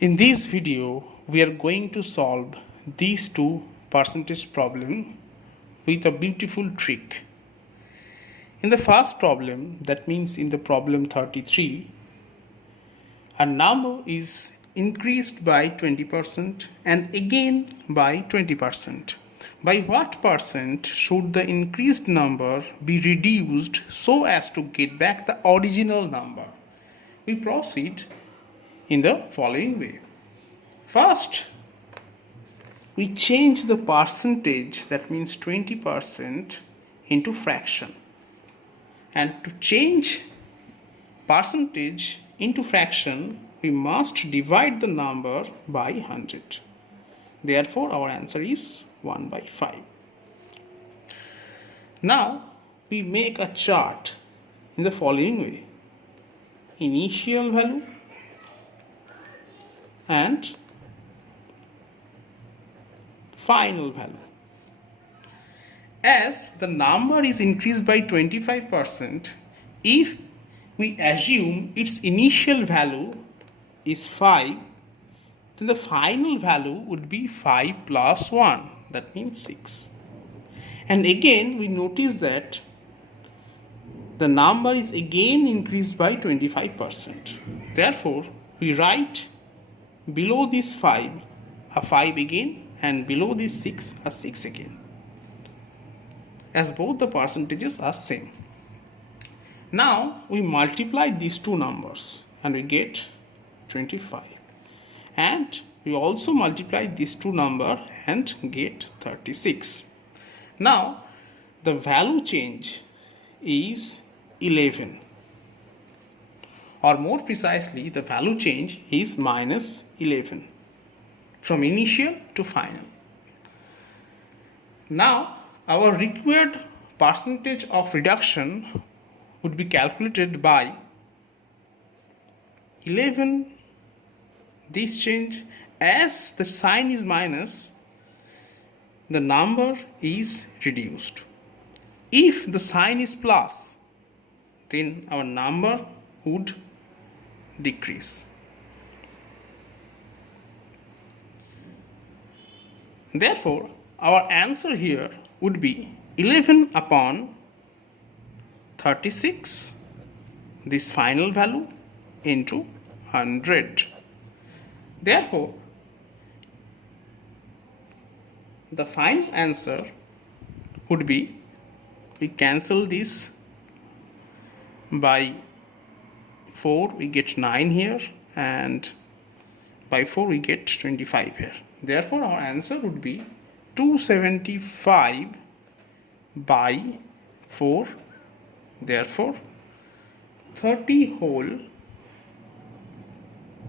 In this video, we are going to solve these two percentage problem with a beautiful trick. In the first problem, that means in the problem 33, a number is increased by 20% and again by 20%. By what percent should the increased number be reduced so as to get back the original number? We proceed in the following way. First, we change the percentage, that means 20%, into fraction. And to change percentage into fraction, we must divide the number by 100. Therefore, our answer is 1 by 5. Now, we make a chart in the following way. Initial value and final value. As the number is increased by 25%, if we assume its initial value is 5, then the final value would be 5 plus 1, that means 6. And again we notice that the number is again increased by 25%. Therefore, we write below this 5 a 5 again and below this 6 a 6 again, as both the percentages are same. Now we multiply these two numbers and we get 25, and we also multiply these two numbers and get 36. Now the value change is 11, or more precisely the value change is minus 11 from initial to final. Now our required percentage of reduction would be calculated by 11, this change. As the sign is minus, the number is reduced. If the sign is plus, then our number would decrease. Therefore, our answer here would be 11 upon 36, this final value, into 100. Therefore, the final answer would be, we cancel this by 4, we get 9 here, and by 4 we get 25 here. Therefore, our answer would be 275 by 4. Therefore, 30 whole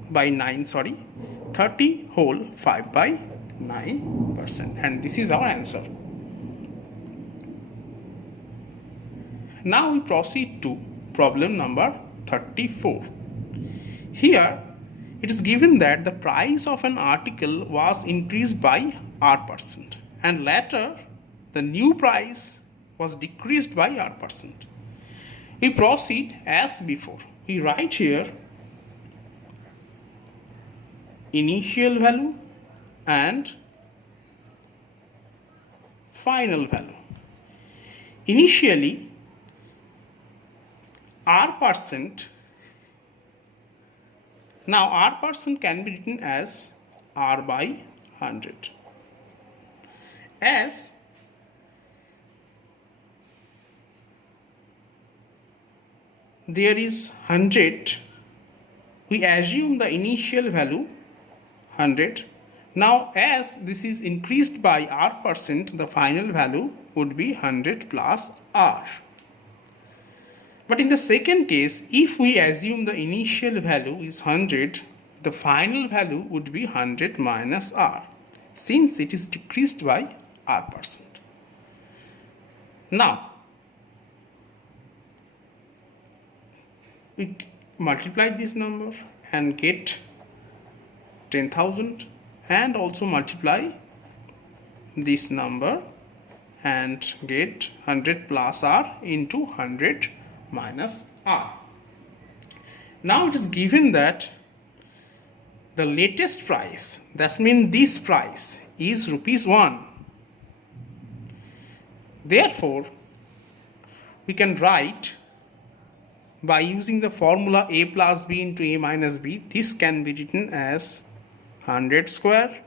by 9, 30 whole 5 by 9%, and this is our answer. Now we proceed to problem number 34. Here it is given that the price of an article was increased by R%, and later the new price was decreased by R%. We proceed as before. We write here initial value and final value. Initially, R%, now R% can be written as R by 100. As there is 100, we assume the initial value 100. Now as this is increased by R%, the final value would be 100 plus R. But in the second case, if we assume the initial value is 100, the final value would be 100 minus R, since it is decreased by R%. Now we multiply this number and get 10,000, and also multiply this number and get 100 plus R into 100 minus R. Now it is given that the latest price, that means this price is rupees 1. Therefore, we can write by using the formula a plus b into a minus b, this can be written as 100 square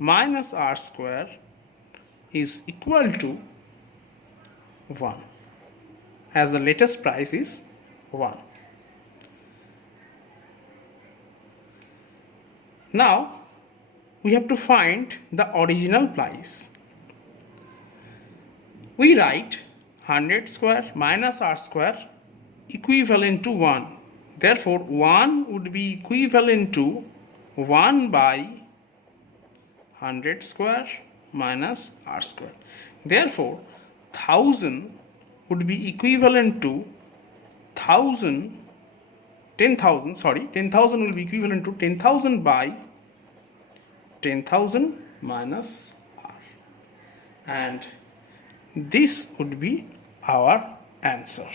minus r square is equal to 1, as the latest price is 1. Now we have to find the original price. We write 100 square minus r square equivalent to 1. Therefore, 1 would be equivalent to 1 by 100 square minus r square. Therefore, 1000 would be equivalent to 10,000 will be equivalent to 10,000 by 10,000 minus r. And this would be our answer.